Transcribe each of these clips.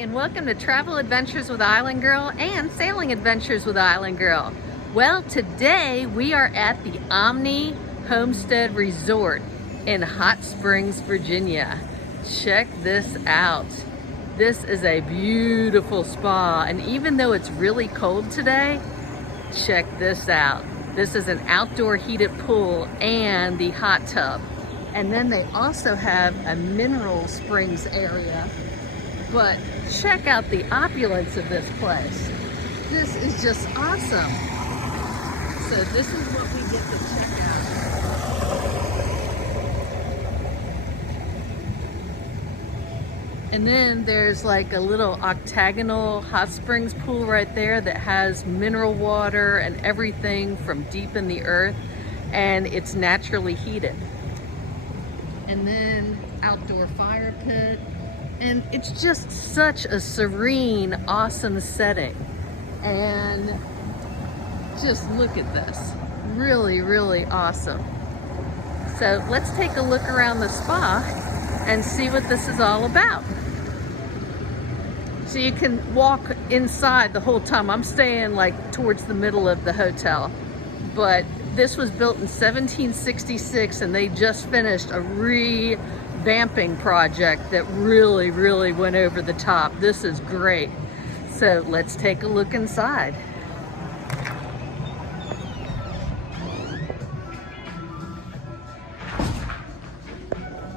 And welcome to Travel Adventures with Island Girl and Sailing Adventures with Island Girl. Well, today we are at the Omni Homestead Resort in Hot Springs, Virginia. Check this out. This is a beautiful spa, and even though it's really cold today, check this out. This is an outdoor heated pool and the hot tub. And then they also have a mineral springs area. But check out the opulence of this place. This is just awesome. So this is what we get to check out. And then there's like a little octagonal hot springs pool right there that has mineral water and everything from deep in the earth, and it's naturally heated. And then outdoor fire pit. And it's just such a serene, awesome setting. And just look at this. Really, really awesome. So let's take a look around the spa and see what this is all about. So you can walk inside the whole time. I'm staying like towards the middle of the hotel. But this was built in 1766 and they just finished a revamping project that really, really went over the top. This is great. So let's take a look inside.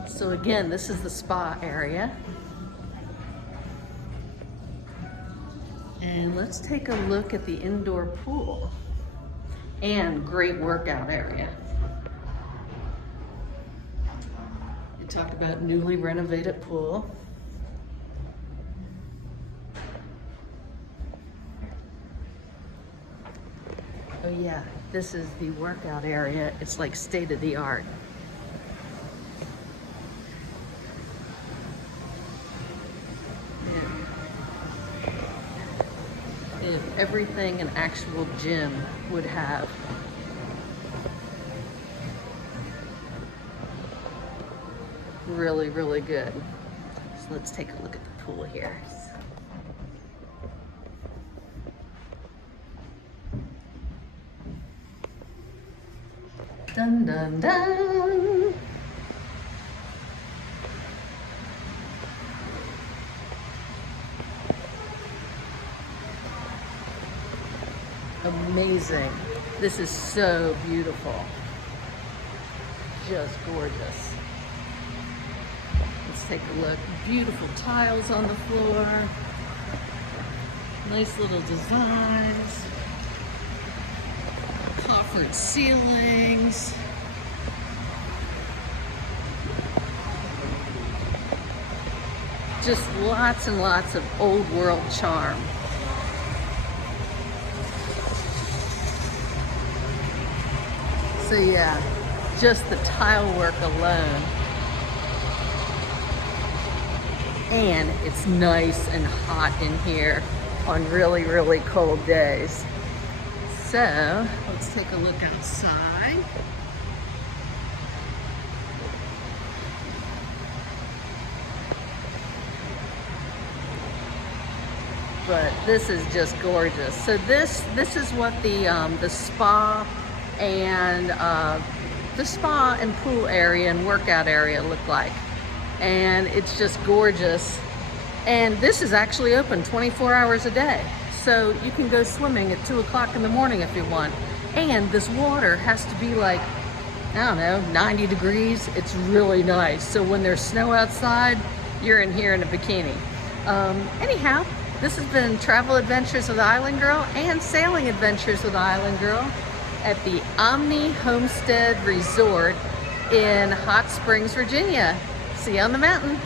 So again, this is the spa area. And let's take a look at the indoor pool and great workout area. Talk about newly renovated pool. Oh yeah, this is the workout area. It's like state of the art. If everything an actual gym would have. Really, really good. So let's take a look at the pool here. Dun dun dun! Amazing. This is so beautiful. Just gorgeous. Let's take a look. Beautiful tiles on the floor. Nice little designs. Coffered ceilings. Just lots and lots of old world charm. So yeah, just the tile work alone. And it's nice and hot in here on really, really cold days. So let's take a look outside. But this is just gorgeous. So this is what the spa and pool area and workout area look like. And it's just gorgeous. And this is actually open 24 hours a day. So you can go swimming at 2 o'clock in the morning if you want. And this water has to be like, I don't know, 90 degrees. It's really nice. So when there's snow outside, you're in here in a bikini. Anyhow, this has been Travel Adventures with Island Girl and Sailing Adventures with Island Girl at the Omni Homestead Resort in Hot Springs, Virginia. See you on the mountain.